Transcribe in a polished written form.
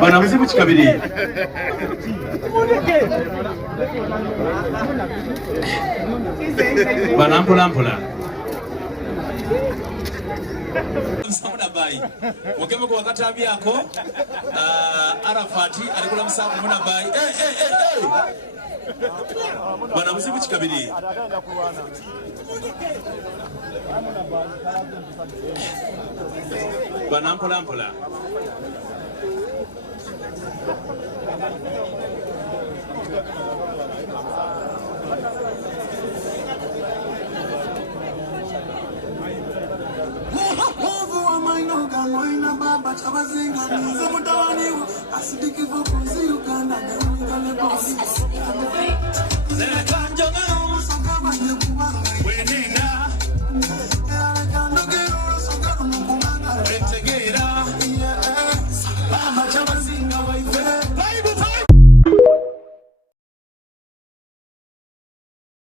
banamuzi mu kikabiri banampolampola Munabai mukeme kwa katabyako Arafati alikula msafu Munabai banamuzi mu kikabiri banampolampola Moina baba chabazinga niza mutawaniwa asidiki vokuzi Uganda ngale bosi zele kanjonga musanga nyekubanga wenina ya kando gero songa mukubanga entegera baba chabazinga